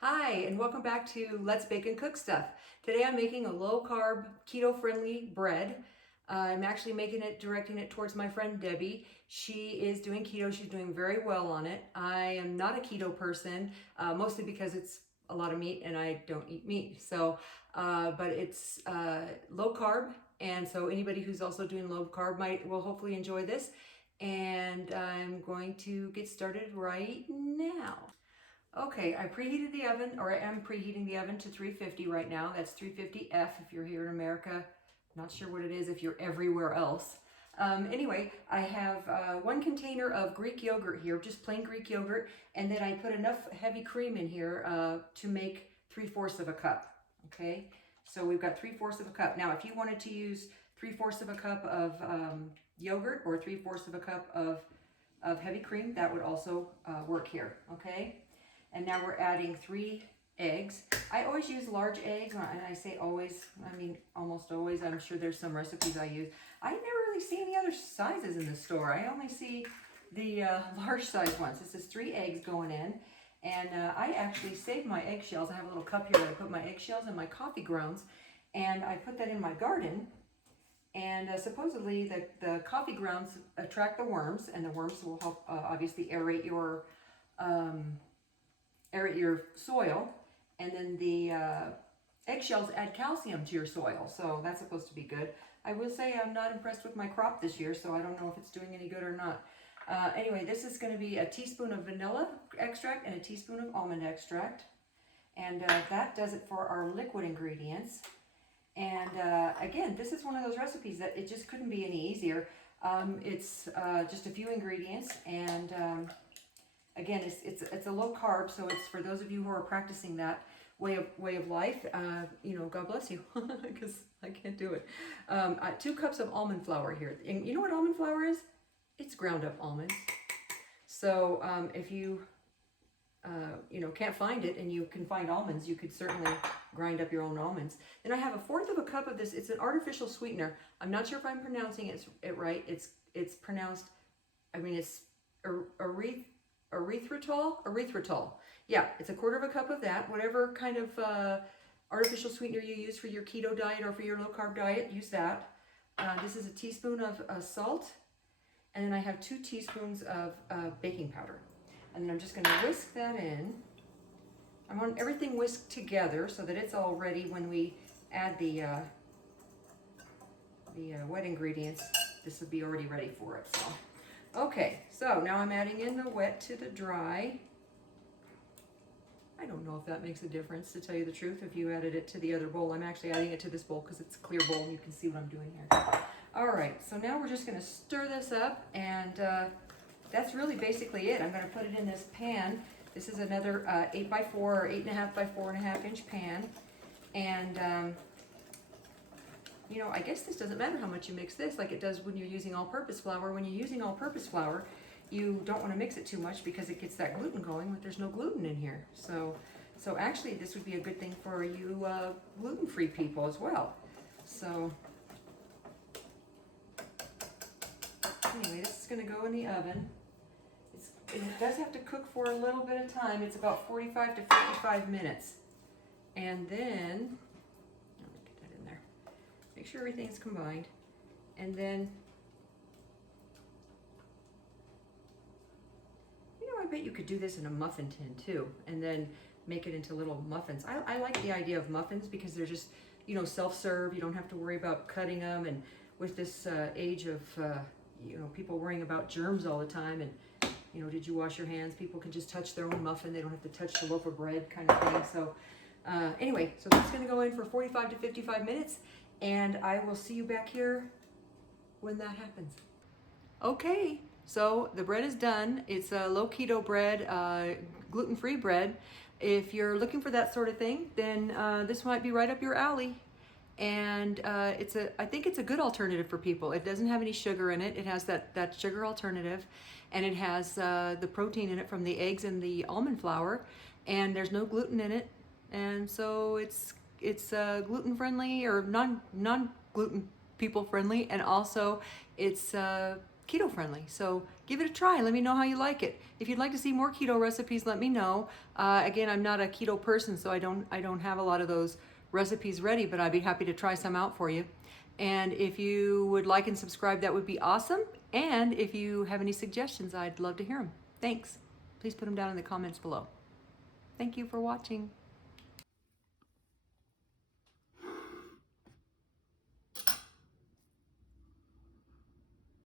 Hi, and welcome back to Let's Bake and Cook Stuff. Today I'm making a low-carb, keto-friendly bread. I'm actually directing it towards my friend Debbie. She is doing keto. She's doing very well on it. I am not a keto person, mostly because it's a lot of meat and I don't eat meat. But it's low carb, and so anybody who's also doing low carb will hopefully enjoy this. And I'm going to get started right now. Okay, I preheated the oven, or I am preheating the oven to 350 right now. That's 350F if you're here in America. Not sure what it is if you're everywhere else. Anyway, I have 1 container of Greek yogurt here, just plain Greek yogurt, and then I put enough heavy cream in here to make 3/4 of a cup. Okay, so we've got 3/4 of a cup. Now, if you wanted to use 3/4 of a cup of yogurt or 3/4 of a cup of heavy cream, that would also work here. Okay. And now we're adding 3 eggs. I always use large eggs, and I say always, I mean almost always. I'm sure there's some recipes I use. I never really see any other sizes in the store. I only see the large size ones. This is 3 eggs going in. And I actually saved my eggshells. I have a little cup here that I put my eggshells and my coffee grounds. And I put that in my garden. And supposedly the coffee grounds attract the worms, and the worms will help obviously aerate your soil, and then the eggshells add calcium to your soil, so that's supposed to be good. I will say I'm not impressed with my crop this year, so I don't know if it's doing any good or not. Anyway, this is going to be a teaspoon of vanilla extract and a teaspoon of almond extract, and that does it for our liquid ingredients. And again, this is one of those recipes that it just couldn't be any easier. It's just a few ingredients, and again, it's a low carb, so it's for those of you who are practicing that way of life. God bless you, because I can't do it. 2 cups of almond flour here, and you know what almond flour is? It's ground up almonds. So if you can't find it, and you can find almonds, you could certainly grind up your own almonds. Then I have 1/4 of a cup of this. It's an artificial sweetener. I'm not sure if I'm pronouncing it right. It's pronounced. I mean, it's erythritol. Yeah, it's 1/4 of a cup of that. Whatever kind of artificial sweetener you use for your keto diet or for your low carb diet, use that. This is a teaspoon of salt, and then I have 2 teaspoons of baking powder. And then I'm just going to whisk that in. I want everything whisked together so that it's all ready when we add the wet ingredients. This will be already ready for it. So. Okay, so now I'm adding in the wet to the dry. I don't know if that makes a difference, to tell you the truth, if you added it to the other bowl. I'm actually adding it to this bowl because it's a clear bowl and you can see what I'm doing here. All right, so now we're just going to stir this up, and that's really basically it. I'm going to put it in this pan. This is another 8x4 or 8.5 by 4.5 inch pan. And I guess this doesn't matter how much you mix this, like it does when you're using all-purpose flour. When you're using all-purpose flour, you don't want to mix it too much because it gets that gluten going, but there's no gluten in here. So actually, this would be a good thing for you gluten-free people as well. So anyway, this is going to go in the oven. It does have to cook for a little bit of time. It's about 45 to 55 minutes. And then, let me get that in there. Make sure everything's combined. And then, I bet you could do this in a muffin tin too, and then make it into little muffins. I like the idea of muffins because they're just, self-serve. You don't have to worry about cutting them. And with this age of, people worrying about germs all the time, and did you wash your hands? People can just touch their own muffin. They don't have to touch the loaf of bread, kind of thing. So anyway, so that's going to go in for 45 to 55 minutes, and I will see you back here when that happens. Okay, so the bread is done. It's a low keto bread, gluten-free bread. If you're looking for that sort of thing, then this might be right up your alley. And I think it's a good alternative for people. It doesn't have any sugar in it. It has that sugar alternative, and it has the protein in it from the eggs and the almond flour, and there's no gluten in it. And so it's gluten friendly, or non gluten people friendly, and also it's keto friendly. So give it a try. Let me know how you like it. If you'd like to see more keto recipes, let me know. Again, I'm not a keto person, so I don't have a lot of those recipes ready, but I'd be happy to try some out for you. And if you would like and subscribe, that would be awesome. And if you have any suggestions, I'd love to hear them. Thanks. Please put them down in the comments below. Thank you for watching.